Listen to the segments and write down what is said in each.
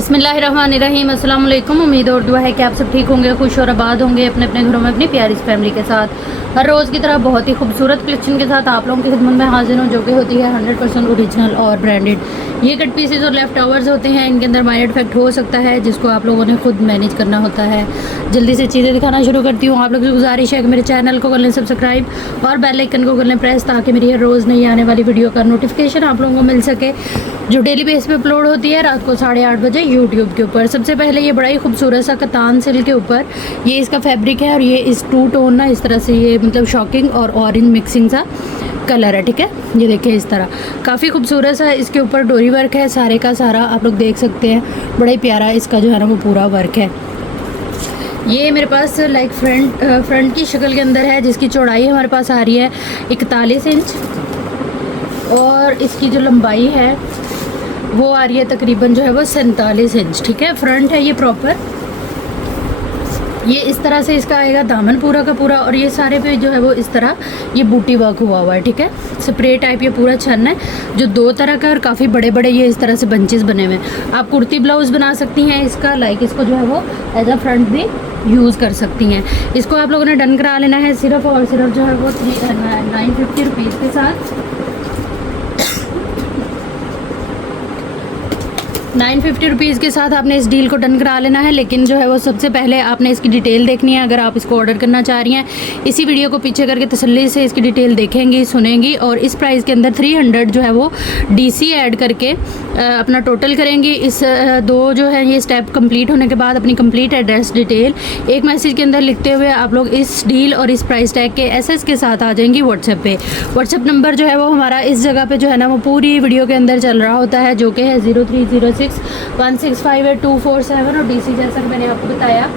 बिस्मिल्लाहिर्रहमानिर्रहीम, अस्सलाम वालेकुम। उम्मीद और दुआ है कि आप सब ठीक होंगे, खुश और आबाद होंगे अपने अपने घरों में अपनी प्यारी फैमिली के साथ। हर रोज़ की तरह बहुत ही खूबसूरत कलेक्शन के साथ आप लोगों की खिदमत में हाजिर हूँ, जो कि होती है 100% ओरिजिनल और ब्रांडेड। ये कट पीसेज और लेफ्ट ओवर्स होते हैं, इनके अंदर माइनर इफेक्ट हो सकता है जिसको आप लोगों ने खुद मैनेज करना होता है। जल्दी से चीज़ें दिखाना शुरू करती हूँ। आप लोगों से गुजारिश है कि मेरे चैनल को कर लें सब्सक्राइब और बेल आइकन को कर लें प्रेस, ताकि मेरी हर रोज़ नई आने वाली वीडियो का नोटिफिकेशन आप लोगों को मिल सके, जो डेली बेस पे अपलोड होती है रात को 8:30 बजे यूट्यूब के ऊपर। सबसे पहले ये बड़ा ही खूबसूरत सा कतान सिल्क के ऊपर ये इसका फैब्रिक है, और ये इस टू टोन ना इस तरह से ये मतलब शॉकिंग और ऑरेंज मिक्सिंग सा कलर है। ठीक है, ये देखिए इस तरह काफ़ी खूबसूरत सा इसके ऊपर डोरी वर्क है, सारे का सारा आप लोग देख सकते हैं। बड़ा ही प्यारा इसका जो है ना वो पूरा वर्क है। ये मेरे पास लाइक फ्रंट की शक्ल के अंदर है, जिसकी चौड़ाई हमारे पास आ रही है 41 इंच, और इसकी जो लंबाई है वो आ रही है तकरीबन जो है वो 47 इंच। ठीक है, फ्रंट है ये प्रॉपर। ये इस तरह से इसका आएगा दामन पूरा का पूरा, और ये सारे पे जो है वो इस तरह ये बूटी वर्क हुआ हुआ है। ठीक है, स्प्रे टाइप ये पूरा छन है जो दो तरह का, और काफ़ी बड़े बड़े ये इस तरह से बंचेस बने हुए हैं। आप कुर्ती ब्लाउज़ बना सकती हैं इसका, लाइक इसको जो है वो एज अ फ्रंट भी यूज़ कर सकती हैं। इसको आप लोगों ने डन करा लेना है सिर्फ और सिर्फ जो है वो 950 रुपीज़ के साथ। 950 रुपीज़ के साथ आपने इस डील को डन करा लेना है। लेकिन जो है वो सबसे पहले आपने इसकी डिटेल देखनी है। अगर आप इसको ऑर्डर करना चाह रही हैं, इसी वीडियो को पीछे करके तसल्ली से इसकी डिटेल देखेंगी, सुनेंगी, और इस प्राइस के अंदर 300 जो है वो डीसी ऐड करके अपना टोटल करेंगी। इस दो जो है ये स्टेप कंप्लीट होने के बाद अपनी कंप्लीट एड्रेस डिटेल एक मैसेज के अंदर लिखते हुए आप लोग इस डील और इस प्राइस टैग के एसएस के साथ आ जाएंगी व्हाट्सएप पे। व्हाट्सएप नंबर जो है वो हमारा इस जगह पे जो है ना वो पूरी वीडियो के अंदर चल रहा होता है, जो कि है 030616582447, और डीसी जैसा कि मैंने आपको बताया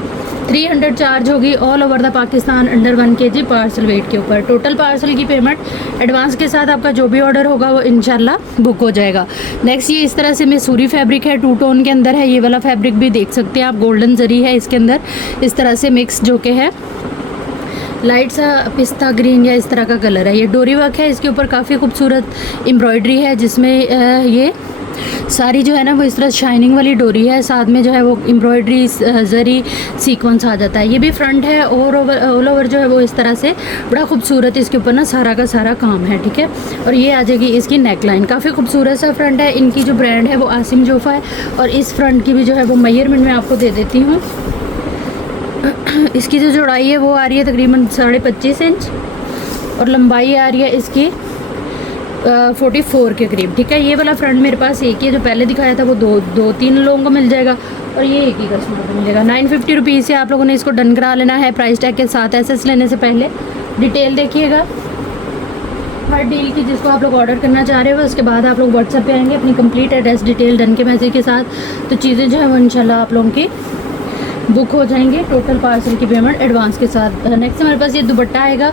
300 चार्ज होगी all over the Pakistan under 1 kg parcel weight के ऊपर। टोटल पार्सल की पेमेंट एडवांस के साथ आपका जो भी ऑर्डर होगा वो इंशाल्लाह बुक हो जाएगा। नेक्स्ट ये इस तरह से मैसूरी फैब्रिक है, टू टोन के अंदर है। ये वाला फैब्रिक भी देख सकते हैं आप, गोल्डन जरी है इसके अंदर इस तरह से मिक्स, जो कि है लाइट सा पिस्ता ग्रीन या इस तरह का कलर है। ये डोरी वर्क है, इसके ऊपर काफ़ी खूबसूरत एम्ब्रॉयडरी है, जिसमें ये सारी जो है ना वो इस तरह शाइनिंग वाली डोरी है, साथ में जो है वो एम्ब्रॉयडरी जरी सीक्वेंस आ जाता है। ये भी फ्रंट है, और ऑल ओवर जो है वो इस तरह से बड़ा खूबसूरत इसके ऊपर ना सारा का सारा काम है। ठीक है, और ये आ जाएगी इसकी नेक लाइन, काफ़ी खूबसूरत सा फ्रंट है। इनकी जो ब्रांड है वो आसिम जोफ़ा है, और इस फ्रंट की भी जो है वो मेजरमेंट मैं आपको दे देती हूँ। इसकी जो चौड़ाई है वो आ रही है तकरीबन 25.5 इंच, और लंबाई आ रही है इसकी 44 के करीब। ठीक है, ये वाला फ्रंट मेरे पास एक ही है, जो पहले दिखाया था वो दो तीन लोगों को मिल जाएगा, और ये एक ही कस्टमर को मिलेगा। 950 रुपीज़ से आप लोगों ने इसको डन करा लेना है प्राइस टैग के साथ। एसएस लेने से पहले डिटेल देखिएगा हर डील की, जिसको आप लोग ऑर्डर करना चाह रहे हो। उसके बाद आप लोग व्हाट्सएप पे आएंगे अपनी कंप्लीट एड्रेस डिटेल डन के मैसेज के साथ, तो चीज़ें जो है वो इंशाल्लाह आप लोगों की बुक हो जाएंगे टोटल पार्सल की पेमेंट एडवांस के साथ। नेक्स्ट हमारे पास ये दुपट्टा आएगा।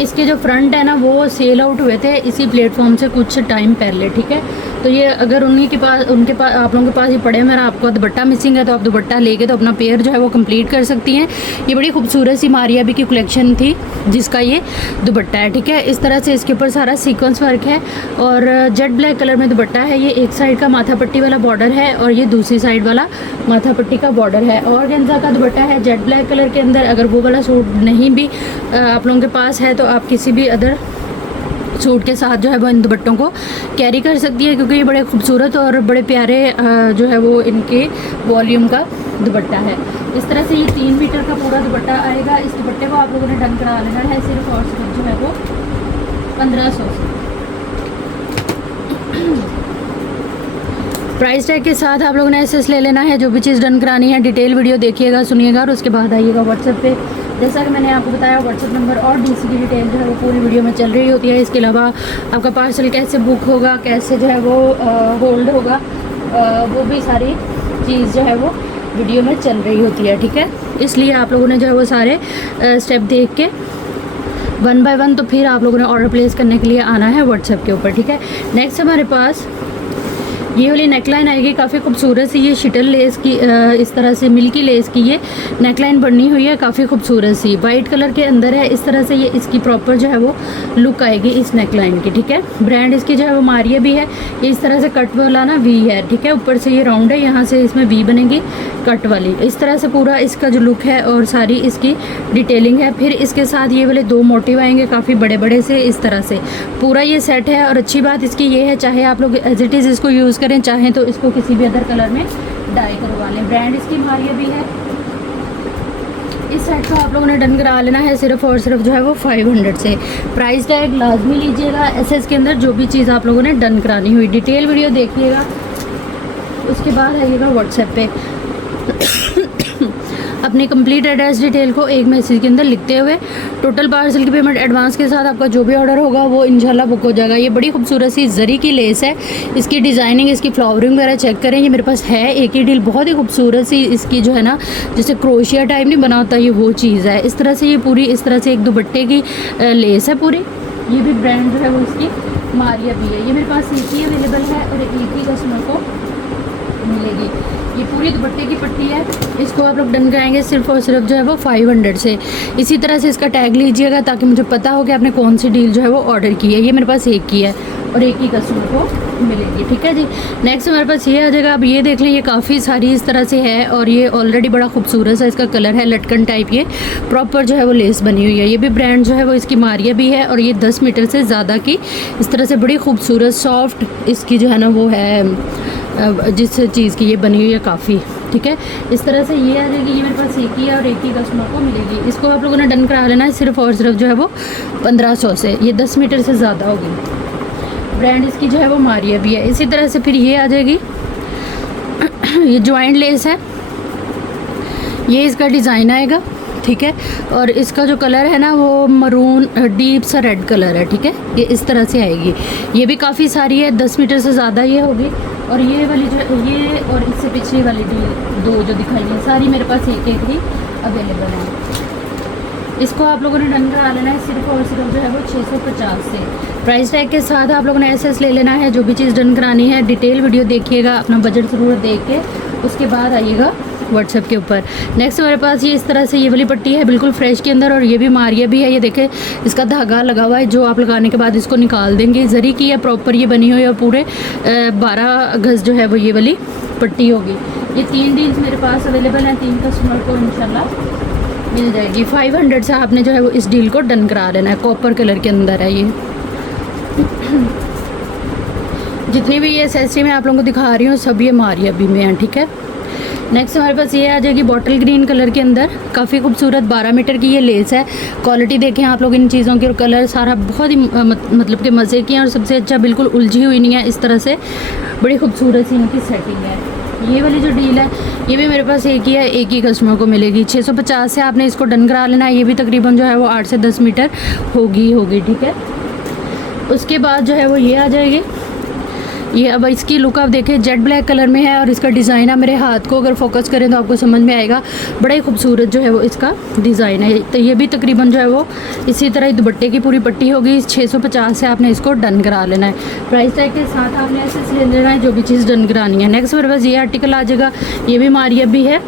इसके जो फ्रंट है ना वो सेल आउट हुए थे इसी प्लेटफॉर्म से कुछ टाइम पहले। ठीक है, तो ये अगर उनके पास आप लोगों के पास ये पड़े, मेरा आपको दुपट्टा मिसिंग है तो आप दुपट्टा लेके तो अपना पेयर जो है वो कंप्लीट कर सकती हैं। ये बड़ी खूबसूरत सी मारिया भी की कलेक्शन थी जिसका ये दुपट्टा है। ठीक है, इस तरह से इसके ऊपर सारा सीक्वेंस वर्क है, और जेट ब्लैक कलर में दुपट्टा है। ये एक साइड का माथा पट्टी वाला बॉर्डर है, और ये दूसरी साइड वाला माथा पट्टी का बॉर्डर है। और गेंजा का दुपट्टा है जेट ब्लैक कलर के अंदर। अगर वो वाला सूट नहीं भी आप लोगों के पास है तो आप किसी भी अदर सूट के साथ जो है वो इन दुपट्टों को कैरी कर सकती है, क्योंकि ये बड़े खूबसूरत और बड़े प्यारे जो है वो इनके वॉल्यूम का दुपट्टा है। इस तरह से ये 3 मीटर का पूरा दुपट्टा आएगा। इस दुपट्टे को आप लोगों ने डन करा लेना है सिर्फ और सिर्फ जो है वो 1500 से। प्राइस टैग के साथ आप लोगों ने एसएस ले लेना है। जो भी चीज़ डन करानी है डिटेल वीडियो देखिएगा, सुनिएगा, और उसके बाद आइएगा व्हाट्सएप पे। जैसा कि मैंने आपको बताया व्हाट्सएप नंबर और डीसी की डिटेल जो है वो पूरी वीडियो में चल रही होती है। इसके अलावा आपका पार्सल कैसे बुक होगा, कैसे जो है वो होल्ड होगा, वो भी सारी चीज़ जो है वो वीडियो में चल रही होती है। ठीक है, इसलिए आप लोगों ने जो है वो सारे स्टेप देख के 1 बाय 1 तो फिर आप लोगों ने ऑर्डर प्लेस करने के लिए आना है व्हाट्सएप के ऊपर। ठीक है, नेक्स्ट हमारे पास ये वाली नेकलाइन आएगी काफ़ी खूबसूरत सी, ये शिटल लेस की इस तरह से मिल्की लेस की ये नेकलाइन बनी हुई है, काफ़ी खूबसूरत सी वाइट कलर के अंदर है। इस तरह से ये इसकी प्रॉपर जो है वो लुक आएगी इस नेकलाइन की, ठीक है। ब्रांड इसकी जो है वो मारिया भी है। ये इस तरह से कट वाला ना वी है, ठीक है। ऊपर से ये राउंड है, यहाँ से इसमें वी बनेगी कट वाली। इस तरह से पूरा इसका जो लुक है और सारी इसकी डिटेलिंग है। फिर इसके साथ ये वाले 2 मोटिव आएंगे काफ़ी बड़े बड़े से, इस तरह से पूरा ये सेट है। और अच्छी बात इसकी ये है, चाहे आप लोग एज इट इज़ इसको यूज़ करें, चाहें तो इसको किसी भी अदर कलर में डाई करवा लें। ब्रांड इसकी मारिया भी है। इस सेट को आप लोगों ने डन करा लेना है सिर्फ और सिर्फ जो है वो 500 से। प्राइस टैग लाजमी लीजिएगा। एसएस के अंदर जो भी चीज़ आप लोगों ने डन करानी हुई, डिटेल वीडियो देखिएगा, उसके बाद आइएगा व्हाट्सएप पे अपनी कंप्लीट एड्रेस डिटेल को एक मैसेज के अंदर लिखते हुए टोटल पार्सल की पेमेंट एडवांस के साथ आपका जो भी ऑर्डर होगा वो इंशाल्लाह बुक हो जाएगा। ये बड़ी खूबसूरत सी जरी की लेस है। इसकी डिज़ाइनिंग, इसकी फ्लावरिंग वगैरह चेक करें। ये मेरे पास है एक ही डील, बहुत ही खूबसूरत सी इसकी जो है ना, जैसे क्रोशिया टाइप नहीं बना होता, ये वो चीज़ है। इस तरह से ये पूरी इस तरह से एक दुपट्टे की लेस है पूरी। ये भी ब्रांड जो है वो इसकी मारिया भी है। ये मेरे पास एक ही अवेलेबल है और एक ही कस्टमर को मिलेगी। ये पूरी दुपट्टे की पट्टी है। इसको आप लोग डन कराएंगे सिर्फ और सिर्फ जो है वो 500 से। इसी तरह से इसका टैग लीजिएगा ताकि मुझे पता हो कि आपने कौन सी डील जो है वो ऑर्डर की है। ये मेरे पास एक ही है और एक ही कस्टमर को मिलेगी, ठीक है जी। नेक्स्ट हमारे पास ये आ जाएगा। अब ये देख लें, ये काफ़ी सारी इस तरह से है और ये ऑलरेडी बड़ा खूबसूरत सा इसका कलर है, लटकन टाइप। ये प्रॉपर जो है वो लेस बनी हुई है। ये भी ब्रांड जो है वो इसकी मारिया भी है और ये 10 मीटर से ज़्यादा की इस तरह से बड़ी खूबसूरत सॉफ्ट इसकी जो है ना वो है जिस चीज़ की ये बनी हुई है काफ़ी, ठीक है। इस तरह से ये आ जाएगी। ये मेरे पास एक ही है और एक ही कस्टमर को मिलेगी। इसको आप लोगों ने डन करा लेना है सिर्फ और सिर्फ जो है वो 1500 से। ये 10 मीटर से ज़्यादा होगी। ब्रांड इसकी जो है वो मारिया भी है। इसी तरह से फिर ये आ जाएगी, ये जॉइंट लेस है। ये इसका डिज़ाइन आएगा, ठीक है। और इसका जो कलर है ना वो मरून डीप सा रेड कलर है, ठीक है। ये इस तरह से आएगी। ये भी काफ़ी सारी है, 10 मीटर से ज़्यादा ये होगी। और ये वाली जो ये और इससे पिछली वाली दो जो दिखाई है सारी मेरे पास एक एक ही अवेलेबल है। इसको आप लोगों ने डन करा लेना है सिर्फ और सिर्फ जो है वो 650 से। प्राइस टैग के साथ आप लोगों ने एसएस ले लेना है। जो भी चीज़ डन करानी है डिटेल वीडियो देखिएगा, अपना बजट ज़रूर देख के उसके बाद आइएगा व्हाट्सएप के ऊपर। नेक्स्ट हमारे पास ये इस तरह से ये वाली पट्टी है बिल्कुल फ्रेश के अंदर और ये भी मारिया भी है। ये देखें, इसका धागा लगा हुआ है जो आप लगाने के बाद इसको निकाल देंगे। जरी की है प्रॉपर ये बनी हुई है और पूरे 12 गज जो है वो ये वाली पट्टी होगी। ये 3 डील्स मेरे पास अवेलेबल हैं, 3 कस्टमर को इंशाल्लाह मिल जाएगी। 500 से आपने जो है वो इस डील को डन करा लेना है। कॉपर कलर के अंदर है ये। जितनी भी ये एक्सेसरी मैं आप लोगों को दिखा रही हूँ सब ये मारिया भी में है, ठीक है। नेक्स्ट हमारे पास ये आ जाएगी बॉटल ग्रीन कलर के अंदर, काफ़ी खूबसूरत 12 मीटर की ये लेस है। क्वालिटी देखें आप लोग इन चीज़ों की और कलर सारा बहुत ही मतलब कि मज़े की है। और सबसे अच्छा बिल्कुल उलझी हुई नहीं है, इस तरह से बड़ी खूबसूरत सी इनकी सेटिंग है। ये वाली जो डील है ये भी मेरे पास एक ही है, एक ही कस्टमर को मिलेगी। 650 से आपने इसको डन करा लेना है। ये भी तकरीबन जो है वो 8 से 10 मीटर होगी, ठीक है। उसके बाद जो है वो ये आ जाएगी। ये अब इसकी लुक आप देखें, जेट ब्लैक कलर में है और इसका डिज़ाइन है। मेरे हाथ को अगर फोकस करें तो आपको समझ में आएगा, बड़ा ही खूबसूरत जो है वो इसका डिज़ाइन है। तो ये भी तकरीबन जो है वो इसी तरह दुपट्टे की पूरी पट्टी होगी। 650 से आपने इसको डन करा लेना है। प्राइस टैग के साथ आपने ऐसे ले लेना है जो भी चीज़ डन करानी है। नेक्स्ट मेरे पास ये आर्टिकल आ जाएगा। ये भी मारिया भी है।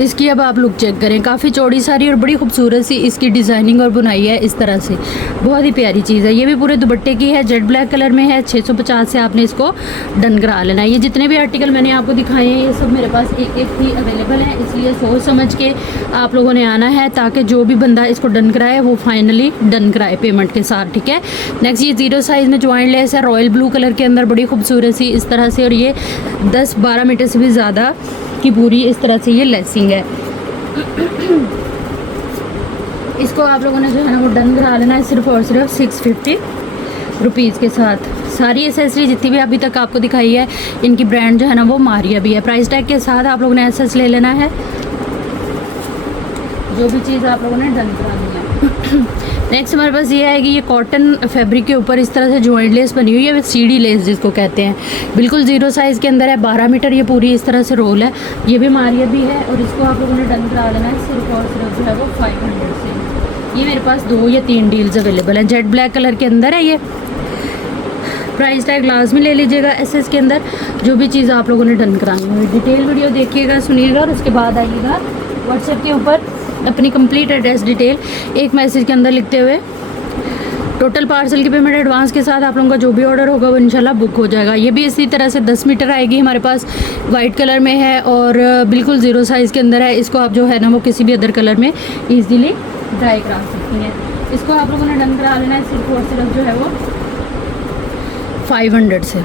इसकी अब आप लुक चेक करें, काफ़ी चौड़ी सारी और बड़ी खूबसूरत सी इसकी डिज़ाइनिंग और बुनाई है। इस तरह से बहुत ही प्यारी चीज़ है। ये भी पूरे दुपट्टे की है, जेट ब्लैक कलर में है। 650 से आपने इसको डन करा लेना है। ये जितने भी आर्टिकल मैंने आपको दिखाए हैं ये सब मेरे पास एक एक ही अवेलेबल है, इसलिए सोच समझ के आप लोगों ने आना है ताकि जो भी बंदा इसको डन कराए वो फाइनली डन कराए पेमेंट के साथ, ठीक है। नेक्स्ट ये 0 साइज़ में जॉइंट लेस है, रॉयल ब्लू कलर के अंदर, बड़ी खूबसूरत सी इस तरह से। और ये 10-12 मीटर से भी ज़्यादा की पूरी इस तरह से ये लेसिंग है। इसको आप लोगों ने जो है ना वो डन करा लेना है सिर्फ और सिर्फ 650 रुपीज़ के साथ। सारी एसेसरी जितनी भी अभी तक आपको दिखाई है इनकी ब्रांड जो है ना वो मारिया भी है। प्राइस टैग के साथ आप लोगों ने एसेस ले लेना है, जो भी चीज़ आप लोगों ने डन करानी है। नेक्स्ट हमारे पास ये आएगी, ये कॉटन फैब्रिक के ऊपर इस तरह से जॉइंट लेस बनी हुई है, सीढ़ी लेस जिसको कहते हैं। बिल्कुल 0 साइज़ के अंदर है, 12 मीटर ये पूरी इस तरह से रोल है। ये भी मारिया भी है और इसको आप लोगों ने डन करा लेना है सिर्फ और सिर्फ जो है वो 500 से। ये मेरे पास 2 या 3 डील्स अवेलेबल हैं। जेट ब्लैक कलर के अंदर है ये, प्राइस टैग लाजमी ले लीजिएगा एसएस के अंदर, जो भी चीज़ आप लोगों ने डन करानी है। डिटेल वीडियो देखिएगा, सुनिएगा और उसके बाद आइएगा व्हाट्सएप के ऊपर अपनी कंप्लीट एड्रेस डिटेल एक मैसेज के अंदर लिखते हुए। टोटल पार्सल की पेमेंट एडवांस के साथ आप लोगों का जो भी ऑर्डर होगा वो इंशाल्लाह बुक हो जाएगा। ये भी इसी तरह से 10 मीटर आएगी हमारे पास, वाइट कलर में है और बिल्कुल ज़ीरो साइज़ के अंदर है। इसको आप जो है ना वो किसी भी अदर कलर में ईजीली ड्राई करा सकती हैं। इसको आप लोगों ने डन करा लेना है सिर्फ और सिर्फ जो है वो 500 से।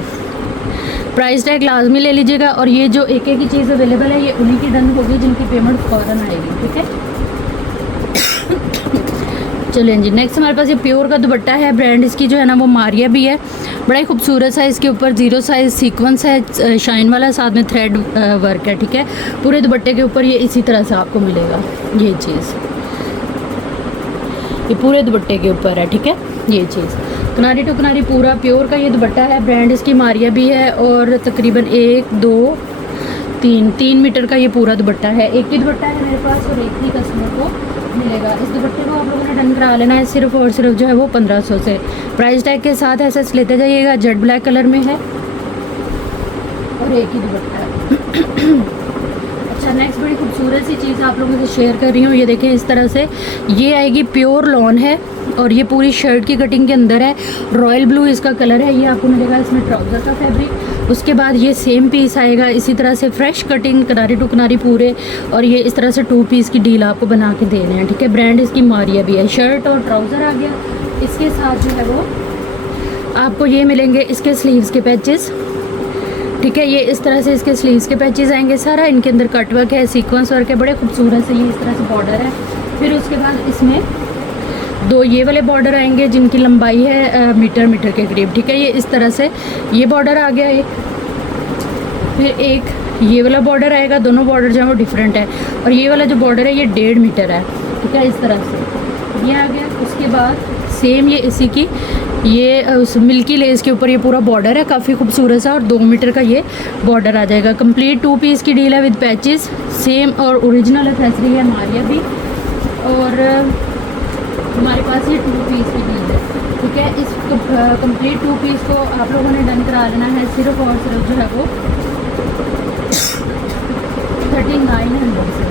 प्राइस टैग लाजमी ले लीजिएगा और ये जो एक एक की चीज़ अवेलेबल है ये उन्हीं की डन होगी जिनकी पेमेंट फ़ौरन आएगी, ठीक है। चलें जी, नेक्स्ट हमारे पास ये प्योर का दुपट्टा है। ब्रांड इसकी जो है ना वो मारिया भी है। बड़ा ही खूबसूरत सा इसके ऊपर ज़ीरो साइज़ सीक्वेंस है, शाइन वाला, साथ में थ्रेड वर्क है, ठीक है। पूरे दुपट्टे के ऊपर ये इसी तरह से आपको मिलेगा। ये चीज़ ये पूरे दुपट्टे के ऊपर है, ठीक है। ये चीज़ किनारी टू किनारी पूरा प्योर का ये दुपट्टा है। ब्रांड इसकी मारिया भी है और तकरीबन 1 2 3 मीटर का ये पूरा दुपट्टा है। एक ही दुपट्टा है मेरे पास और एक ही कस्टमर को मिलेगा। इस दुपट्टे को आप लोगों ने डन करा लेना है सिर्फ और सिर्फ जो है वो 1500 से। प्राइस टैग के साथ ऐसा लेते जाइएगा। जेड ब्लैक कलर में है और एक ही दुपट्टा है। अच्छा, नेक्स्ट बड़ी खूबसूरत सी चीज़ आप लोगों से शेयर कर रही हूँ। ये देखें, इस तरह से ये आएगी, प्योर लॉन है और ये पूरी शर्ट की कटिंग के अंदर है। रॉयल ब्लू इसका कलर है। ये आपको मिलेगा इसमें ट्राउज़र का फैब्रिक। उसके बाद ये सेम पीस आएगा इसी तरह से फ्रेश कटिंग किनारी टू किनारी पूरे, और ये इस तरह से 2 पीस की डील आपको बना के देने हैं, ठीक है। ब्रांड इसकी मारिया भी है। शर्ट और ट्राउज़र आ गया। इसके साथ जो है वो आपको ये मिलेंगे इसके स्लीव्स के पैचेस, ठीक है। ये इस तरह से इसके स्लीव्स के पैचेस आएंगे। सारा इनके अंदर कट वर्क है, सीक्वेंस वर्क है, बड़े खूबसूरत से ये इस तरह से बॉर्डर है। फिर उसके बाद इसमें 2 ये वाले बॉर्डर आएंगे जिनकी लंबाई है मीटर के करीब, ठीक है। ये इस तरह से ये बॉर्डर आ गया एक, फिर एक ये वाला बॉर्डर आएगा। दोनों बॉर्डर जो है वो डिफरेंट है और ये वाला जो बॉर्डर है ये 1.5 मीटर है, ठीक है। इस तरह से ये आ गया। उसके बाद सेम ये इसी की ये उस मिल्की लेस के ऊपर ये पूरा बॉर्डर है, काफ़ी खूबसूरत सा, और 2 मीटर का ये बॉर्डर आ जाएगा। कंप्लीट 2 पीस की डील है विद पैचेस सेम, और ओरिजिनल एक्सेसरी है मारिया भी, और हमारे पास ये 2 पीस की डील है, ठीक है। इस कंप्लीट 2 पीस को आप लोगों ने डन करा लेना है सिर्फ और सिर्फ जो है वो 3900 से।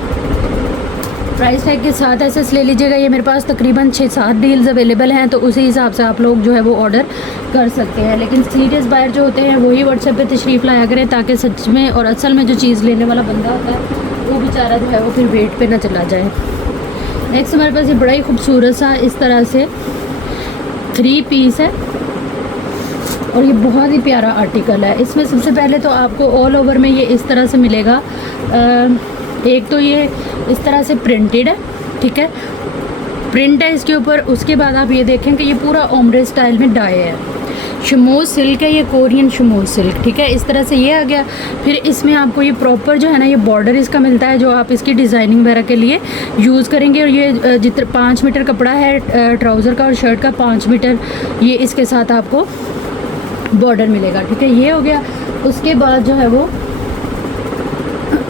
प्राइस टैग के साथ ऐसे ले लीजिएगा। ये मेरे पास तकरीबन 6-7 डील्स अवेलेबल हैं, तो उसी हिसाब से आप लोग जो है वो ऑर्डर कर सकते हैं। लेकिन सीरियस बायर जो होते हैं वही व्हाट्सएप पे तशरीफ़ लाया करें, ताकि सच में और असल में जो चीज़ लेने वाला बंदा होता है वो बेचारा जो है वो फिर वेट पे ना चला जाए। नेक्स्ट हमारे पास ये बड़ा ही खूबसूरत सा इस तरह से 3 पीस है और ये बहुत ही प्यारा आर्टिकल है। इसमें सबसे पहले तो आपको ऑल ओवर में ये इस तरह से मिलेगा। एक तो ये इस तरह से प्रिंटेड है, ठीक है, प्रिंट है इसके ऊपर। उसके बाद आप ये देखें कि ये पूरा ओमरे स्टाइल में डाई है। शमोज सिल्क है, ये कोरियन शमोज सिल्क, ठीक है। इस तरह से ये आ गया। फिर इसमें आपको ये प्रॉपर जो है ना ये बॉर्डर इसका मिलता है, जो आप इसकी डिज़ाइनिंग वगैरह के लिए यूज़ करेंगे। और ये जितना 5 मीटर कपड़ा है ट्राउज़र का और शर्ट का 5 मीटर ये इसके साथ आपको बॉर्डर मिलेगा, ठीक है। ये हो गया। उसके बाद जो है वो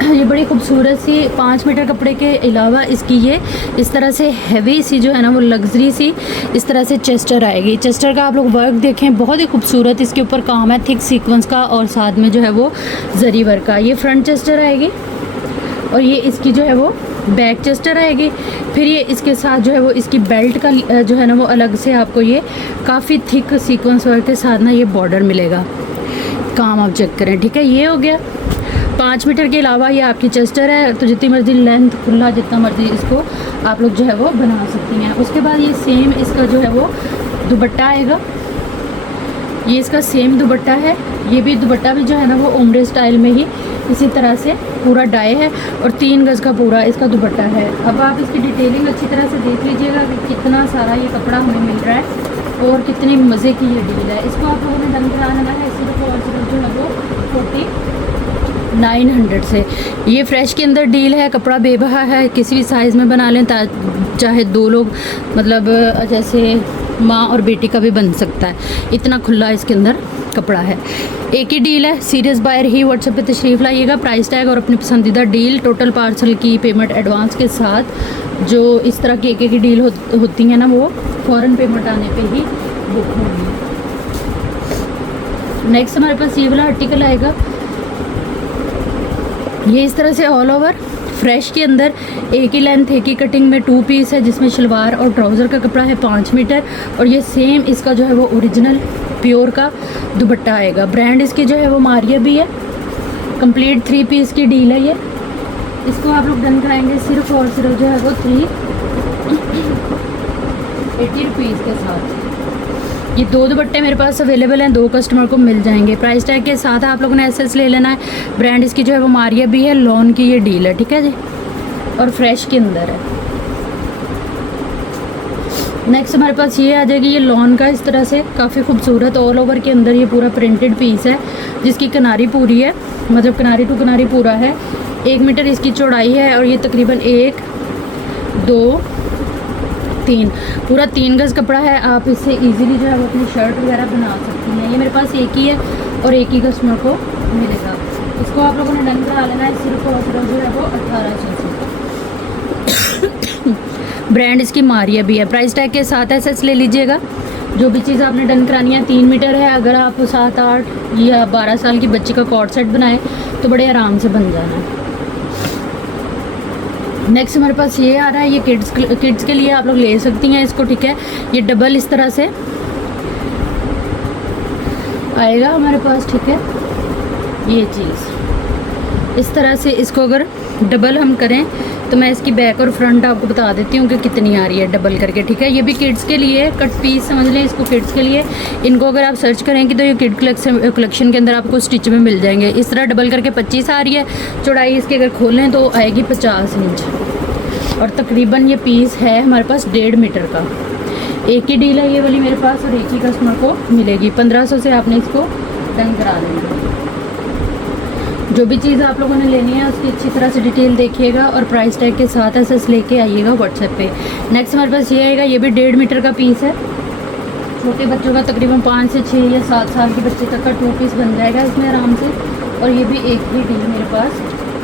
ये बड़ी खूबसूरत सी 5 मीटर कपड़े के अलावा इसकी ये इस तरह से हैवी सी जो है ना वो लग्जरी सी इस तरह से चेस्टर आएगी। चेस्टर का आप लोग वर्क देखें, बहुत ही खूबसूरत इसके ऊपर काम है, थिक सीक्वेंस का, और साथ में जो है वो जरी वर्क का। ये फ्रंट चेस्टर आएगी और ये इसकी जो है वो बैक चेस्टर आएगी। फिर ये इसके साथ जो है वो इसकी बेल्ट का जो है ना वो अलग से आपको ये काफ़ी थिक सीक्वेंस वर्क के साथ ना ये बॉर्डर मिलेगा। काम आप चेक करें, ठीक है। ये हो गया। 5 मीटर के अलावा ये आपकी चेस्टर है, तो जितनी मर्जी लेंथ खुला जितना मर्जी इसको आप लोग जो है वो बना सकती हैं। उसके बाद ये सेम इसका जो है वो दुपट्टा आएगा। ये इसका सेम दुपट्टा है। ये भी दुपट्टा भी जो है ना वो ओमरे स्टाइल में ही इसी तरह से पूरा डाई है और 3 गज़ का पूरा इसका दुपट्टा है। अब आप इसकी डिटेलिंग अच्छी तरह से देख लीजिएगा कि कितना सारा ये कपड़ा हमें मिल रहा है और कितनी मज़े की ये डील है। इसको आप लोगों ने डन करा लेना है सिर्फ और सिर्फ जो है वो 4900 से। ये फ्रेश के अंदर डील है, कपड़ा बेबहा है, किसी भी साइज़ में बना लें, चाहे 2 लोग मतलब जैसे माँ और बेटी का भी बन सकता है, इतना खुला इसके अंदर कपड़ा है। एक ही डील है, सीरियस बायर ही व्हाट्सएप पे तशरीफ़ लाइएगा। प्राइस टैग और अपनी पसंदीदा डील, टोटल पार्सल की पेमेंट एडवांस के साथ, जो इस तरह की एक डील होती हैं ना वो फ़ौरन पेमेंट आने पे ही बुक होंगी। नेक्स्ट हमारे पास ये वाला आर्टिकल आएगा, ये इस तरह से ऑल ओवर फ्रेश के अंदर एक ही लेंथ एक ही कटिंग में 2 पीस है, जिसमें शलवार और ट्राउज़र का कपड़ा है 5 मीटर, और ये सेम इसका जो है वो ओरिजिनल प्योर का दुपट्टा आएगा। ब्रांड इसकी जो है वो मारिया भी है। कंप्लीट 3 पीस की डील है ये। इसको आप लोग डन कराएंगे सिर्फ और सिर्फ जो है वो 380 रुपीज़ के साथ। ये 2 दुपट्टे मेरे पास अवेलेबल हैं, 2 कस्टमर को मिल जाएंगे। प्राइस टैग के साथ आप लोगों ने एसएस ले लेना है। ब्रांड इसकी जो है वो मारिया भी है, लॉन की ये डील है, ठीक है जी, और फ्रेश के अंदर है। नेक्स्ट हमारे पास ये आ जाएगी, ये लॉन का इस तरह से काफ़ी खूबसूरत ऑल ओवर के अंदर ये पूरा प्रिंटेड पीस है, जिसकी किनारी पूरी है, मतलब किनारी टू किनारी पूरा है। 1 मीटर इसकी चौड़ाई है, और ये तकरीबन 1 2 3 पूरा 3 गज़ कपड़ा है। आप इससे इजीली जो है वो अपनी शर्ट वगैरह बना सकती हैं। ये मेरे पास एक ही है और एक ही कस्टमर को मिलेगा। इसको आप लोगों ने डन करा लेना है सिर्फ और सिर्फ जो है वो 1800 से। ब्रांड इसकी मारिया भी है। प्राइस टैग के साथ एसएस ले लीजिएगा। जो भी चीज़ आपने डन करानी है 3 मीटर है। अगर आप 7 8 या 12 साल की बच्ची का कॉर्ड सेट बनाएं तो बड़े आराम से बन जाना है। नेक्स्ट हमारे पास ये आ रहा है, ये किड्स के लिए आप लोग ले सकती हैं इसको, ठीक है। ये डबल इस तरह से आएगा हमारे पास, ठीक है। ये चीज़ इस तरह से, इसको अगर डबल हम करें तो मैं इसकी बैक और फ्रंट आपको बता देती हूँ कि कितनी आ रही है डबल करके, ठीक है। ये भी किड्स के लिए कट पीस समझ लें इसको, किड्स के लिए। इनको अगर आप सर्च करेंगे तो ये किड कलेक्शन के अंदर आपको स्टिच में मिल जाएंगे। इस तरह डबल करके 25 आ रही है चौड़ाई इसकी। अगर खोलें तो आएगी 50 इंच, और तकरीबन ये पीस है हमारे पास 1.5 मीटर का। एक ही डील है ये वाली मेरे पास, और एक ही कस्टमर को मिलेगी। 1500 से आपने इसको डन करा लेना। जो भी चीज़ आप लोगों ने लेनी है उसकी अच्छी तरह से डिटेल देखिएगा, और प्राइस टैग के साथ एसएस लेके आइएगा व्हाट्सएप पे। नेक्स्ट हमारे पास ये आएगा, ये भी 1.5 मीटर का पीस है। छोटे बच्चों का तकरीबन 5 से 6 या 7 साल के बच्चे तक का 2 पीस बन जाएगा इसमें आराम से। और ये भी एक ही डील मेरे पास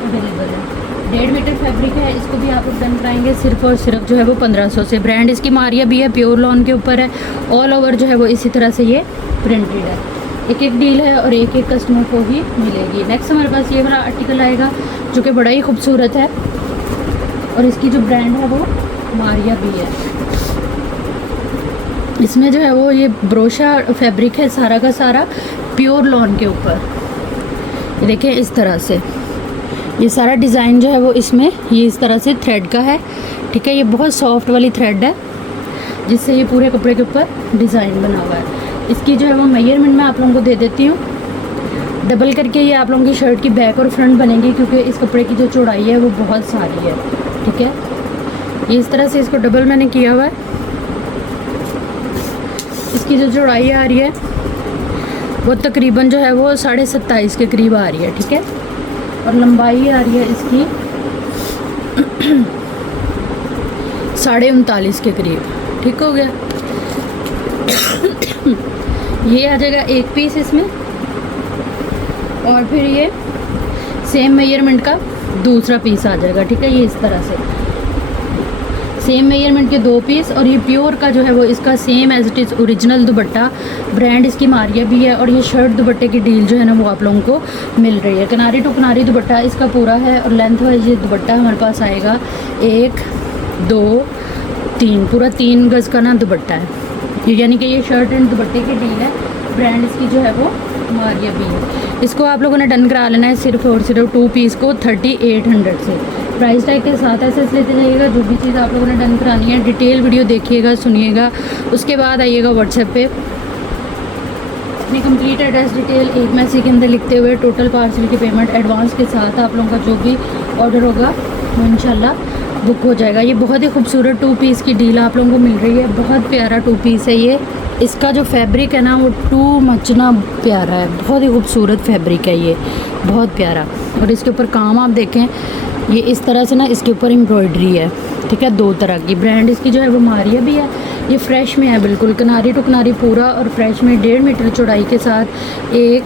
अवेलेबल है। 1.5 मीटर फैब्रिक है। इसको भी आप लोग डन कराएंगे सिर्फ और सिर्फ जो है वो 1500 से। ब्रांड इसकी मारिया भी है, प्योर लॉन के ऊपर है। ऑल ओवर जो है वो इसी तरह से ये प्रिंटेड है। एक एक डील है और एक एक कस्टमर को ही मिलेगी। नेक्स्ट हमारे पास ये वाला आर्टिकल आएगा जो कि बड़ा ही खूबसूरत है, और इसकी जो ब्रांड है वो मारिया भी है। इसमें जो है वो ये ब्रोशा फैब्रिक है सारा का सारा, प्योर लॉन के ऊपर। ये देखें इस तरह से ये सारा डिज़ाइन जो है वो इसमें ये इस तरह से थ्रेड का है, ठीक है। ये बहुत सॉफ्ट वाली थ्रेड है जिससे ये पूरे कपड़े के ऊपर डिज़ाइन बना हुआ है। इसकी जो है वो मेजरमेंट मैं आप लोगों को दे देती हूँ। डबल करके ये आप लोगों की शर्ट की बैक और फ्रंट बनेगी, क्योंकि इस कपड़े की जो चौड़ाई है वो बहुत सारी है, ठीक है। ये इस तरह से इसको डबल मैंने किया हुआ है। इसकी जो चौड़ाई आ रही है वो तकरीबन जो है वो 27.5 के करीब आ रही है, ठीक है। और लंबाई आ रही है इसकी 39.5 के करीब, ठीक हो गया। ये आ जाएगा एक पीस इसमें, और फिर ये सेम मेजरमेंट का दूसरा पीस आ जाएगा, ठीक है। ये इस तरह से सेम मेजरमेंट के 2 पीस, और ये प्योर का जो है वो इसका same as it is original dupatta. Brand इसकी मारिया भी है, और ये शर्ट दुपट्टे की डील जो है ना वो आप लोगों को मिल रही है। किनारी टू किनारी दुपट्टा इसका पूरा है, और लेंथ वाइज ये दुपट्टा हमारे पास आएगा 1 2 3, पूरा 3 गज़ का ना दुपट्टा है। यानी कि ये शर्ट एंड दुपट्टे की डील है। ब्रांड इसकी जो है वो मारिया भी है। इसको आप लोगों ने डन करा लेना है सिर्फ और सिर्फ 2 पीस को 3800 से। प्राइस टैग के साथ ऐसे लेते जाइएगा। जो भी चीज़ आप लोगों ने डन करानी है डिटेल वीडियो देखिएगा, सुनिएगा, उसके बाद आइएगा व्हाट्सएप पे। अपनी कंप्लीट एड्रेस डिटेल एक मैसेज के अंदर लिखते हुए टोटल पार्सल की पेमेंट एडवांस के साथ आप लोगों का जो भी ऑर्डर होगा वो इंशाल्लाह बुक हो जाएगा। ये बहुत ही खूबसूरत 2 पीस की डील आप लोगों को मिल रही है। बहुत प्यारा 2 पीस है ये। इसका जो फैब्रिक है ना वो टू मच ना प्यारा है, बहुत ही खूबसूरत फैब्रिक है ये, बहुत प्यारा। और इसके ऊपर काम आप देखें, ये इस तरह से ना इसके ऊपर एम्ब्रॉयडरी है, ठीक है, 2 तरह की। ब्रांड इसकी जो है वो मारिया भी है। ये फ्रेश में है बिल्कुल, किनारी टू किनारी पूरा, और फ्रेश में 1.5 मीटर चौड़ाई के साथ 1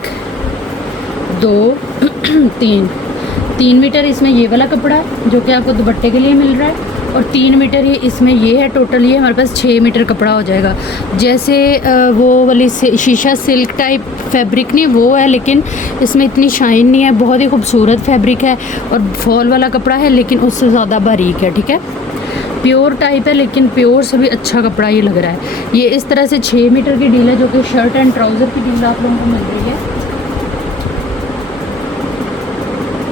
2 3 मीटर इसमें ये वाला कपड़ा है जो कि आपको दुपट्टे के लिए मिल रहा है। और 3 मीटर ही इसमें ये है टोटल। ये हमारे पास 6 मीटर कपड़ा हो जाएगा। जैसे वो वाली शीशा सिल्क टाइप फैब्रिक नहीं वो है, लेकिन इसमें इतनी शाइन नहीं है, बहुत ही खूबसूरत फैब्रिक है और फॉल वाला कपड़ा है लेकिन उससे ज़्यादा बारीक है, ठीक है। प्योर टाइप है लेकिन प्योर से भी अच्छा कपड़ा ये लग रहा है। ये इस तरह से 6 मीटर की डील है, जो कि शर्ट एंड ट्राउज़र की डील आप लोगों को मिल रही है।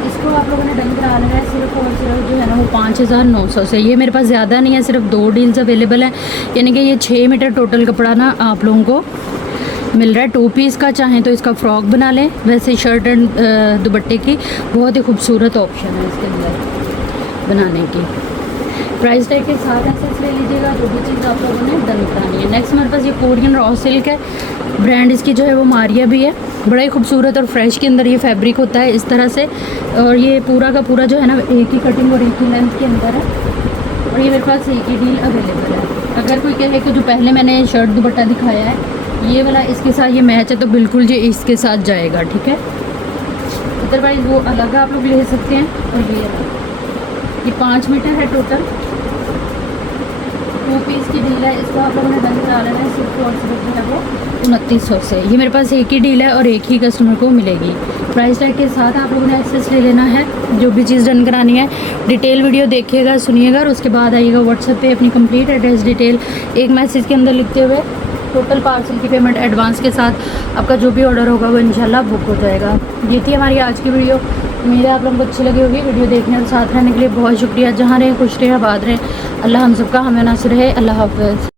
इसको आप लोगों ने डन करा लेना है सिर्फ और सिर्फ जो है ना वो 5,900 से। ये मेरे पास ज़्यादा नहीं है, सिर्फ 2 डील्स अवेलेबल हैं, यानी कि ये 6 मीटर टोटल कपड़ा ना आप लोगों को मिल रहा है। 2 पीस का चाहें तो इसका फ्रॉक बना लें, वैसे शर्ट एंड दुपट्टे की बहुत ही खूबसूरत ऑप्शन है इसके अंदर बनाने की। प्राइस टैग के साथ एक्सेस ले लीजिएगा, जो भी चीज़ आप लोगों ने डन करानी है। नेक्स्ट हमारे पास ये कोरियन रॉ सिल्क है, ब्रांड इसकी जो है वो मारिया भी है। बड़ा ही खूबसूरत और फ्रेश के अंदर ये फैब्रिक होता है इस तरह से, और ये पूरा का पूरा जो है ना एक ही कटिंग और एक ही लेंथ के अंदर है, और ये मेरे पास एक ही डील अवेलेबल है। अगर कोई कहे कि जो पहले मैंने शर्ट दुपट्टा दिखाया है ये वाला इसके साथ ये मैच है, तो बिल्कुल ये इसके साथ जाएगा, ठीक है। अदरवाइज़ वो अलग आप लोग ले सकते हैं। और ये 5 मीटर है टोटल, 2 पीस की डील है। इसको आप लोगों ने डन करा लेना है सिर्फ और सिर्फ जो है वो 2900 से। ये मेरे पास एक ही डील है और एक ही कस्टमर को मिलेगी। प्राइस टैग के साथ आप लोगों ने एक्सेस ले लेना है, जो भी चीज़ डन करानी है। डिटेल वीडियो देखिएगा, सुनिएगा और उसके बाद आइएगा व्हाट्सएप पे अपनी कंप्लीट एड्रेस डिटेल एक मैसेज के अंदर लिखते हुए टोटल पार्सल की पेमेंट एडवांस के साथ आपका जो भी ऑर्डर होगा वो इंशाल्लाह बुक हो जाएगा। ये थी हमारी आज की वीडियो। उम्मीद है आप लोगों को अच्छी लगी होगी। वीडियो देखने और साथ रहने के लिए बहुत शुक्रिया। जहाँ रहें खुश रहें, आबाद रहें। अल्लाह हम सबका हमें नासिर है। अल्लाह हाफ़िज़।